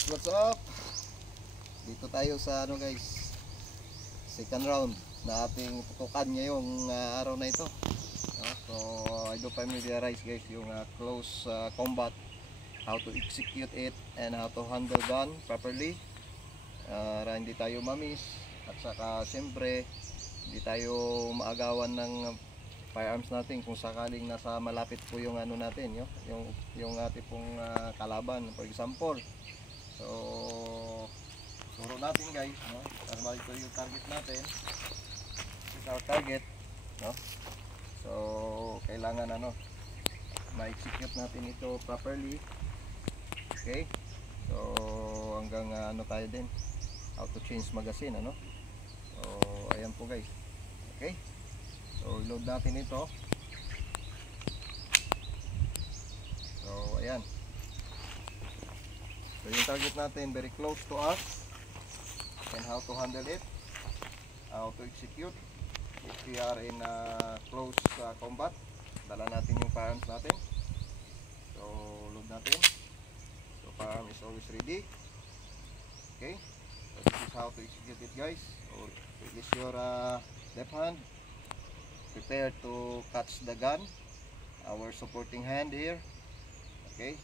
guys, what's up? Dito tayo sa guys, second round na ating putukan ngayong araw na ito. So I do familiarize guys yung close combat, how to execute it and how to handle gun properly para hindi tayo mamiss, at saka siyempre hindi tayo maagawan ng firearms natin kung sakaling nasa malapit po yung natin, yung ating pong kalaban, for example. So turo natin guys, para ito yung target natin. This is our target, so kailangan ma-execute natin ito properly. Okay, so hanggang tayo din how to change magazine, so ayan po guys. Okay, so load natin ito. So ayan, so yung target natin very close to us, and how to handle it, how to execute if we are in close combat. Dala natin yung firearms natin, so load natin. So firearm is always ready. Okay, so this is how to execute it guys. So release your left hand, prepare to catch the gun, our supporting hand here. Okay,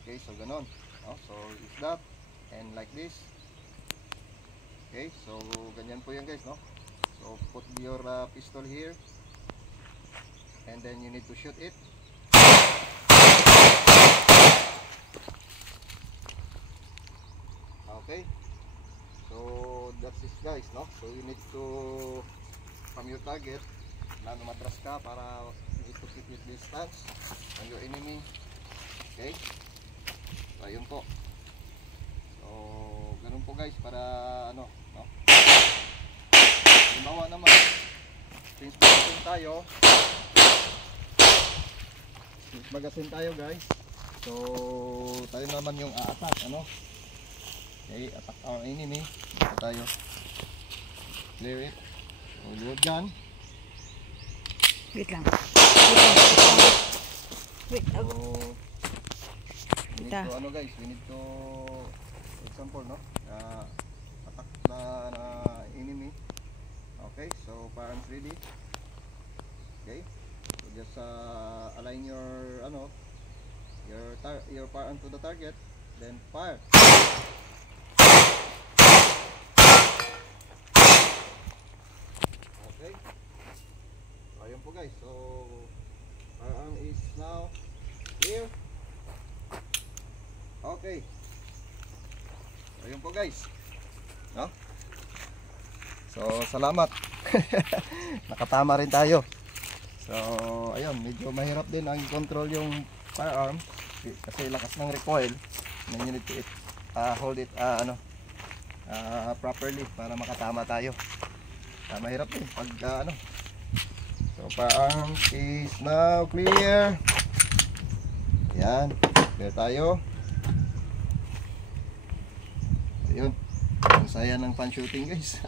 okay, so ganon, so is that, and like this. Okay, so ganyan po yan guys, so put your pistol here, and then you need to shoot it. Okay, so that's it guys, so you need to, from your target, matras ka para you need to keep your distance from your enemy. Okay, so ayun po. So ganun po guys, para halimbawa naman, since magazine tayo guys, so tayo naman yung a-attack, okay, attack our enemy. Dito tayo, clear it, so load gun. Wait lang. Wait, so we need to guys, we need to, for example, attack the enemy. Okay, so firearms ready. Okay, so just align your your firearm to the target, then fire. Okay, so ayun po guys, so firearm is now clear. Okay, so ayun po guys, so salamat. Nakatama rin tayo. So ayun, medyo mahirap din ang control yung firearm kasi lakas ng recoil, and you need to hold it properly para makatama tayo. Mahirap din pag so firearm is now clear. Yan, clear tayo. Ayun, ang saya ng fan shooting guys.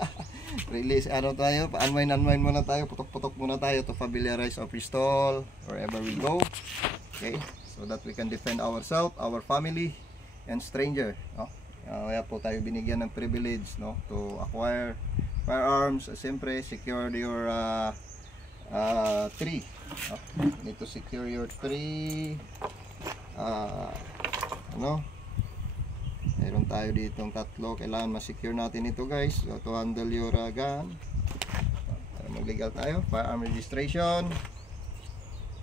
Release tayo, unwind muna tayo, putok muna tayo to familiarize our pistol wherever we go. Okay, so that we can defend ourselves, our family, and stranger. Kaya po tayo binigyan ng privilege, to acquire firearms. Siyempre, secure your tree. You need to secure your tree. Mayroon tayo ditong tatlo, kailangan ma-secure natin ito guys, so to handle your gun. Para mag-legal tayo, firearm registration.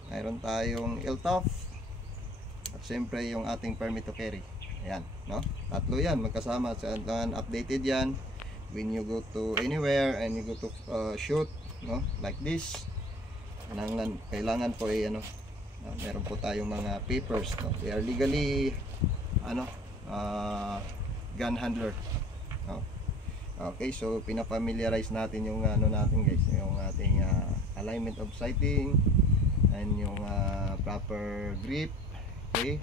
Mayroon tayong LTOF, at siyempre yung ating permit to carry. Ayan, tatlo yan, magkasama, updated yan when you go to anywhere and you go to shoot, like this. Kailangan po meron po tayong mga papers, we are legally gun handler. Okay, so pinafamiliarize natin yung natin guys, yung ating alignment of sighting and yung proper grip, okay,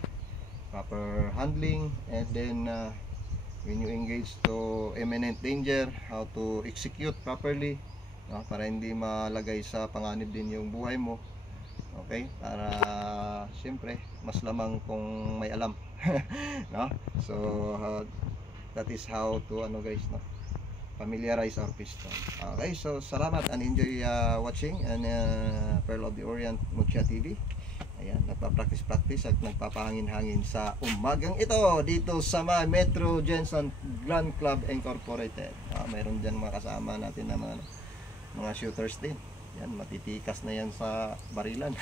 proper handling, and then when you engage to imminent danger, how to execute properly, para hindi malagay sa panganib din yung buhay mo. Okay, para siyempre mas lamang kung may alam. No? So that is how to ano guys, no, familiarize our piston. Okay, so salamat and enjoy watching and Pearl of the Orient Mucha TV. Ayan, nagpa-practice at nagpapahangin-hangin sa umagang ito dito sa Metro Jensen Grand Club Incorporated. Mayroon dyan mga kasama natin na mga shooters din. Yan, matitikas na yan sa barilan.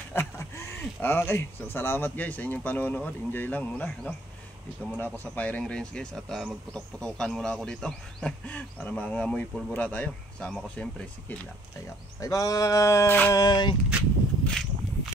Okay, so salamat guys sa inyong panonood. Enjoy lang muna, no? Dito muna ako sa firing range guys at magputok-putokan muna ako dito para mangamoy pulbura tayo. Sama ko siyempre si Kid. Bye bye!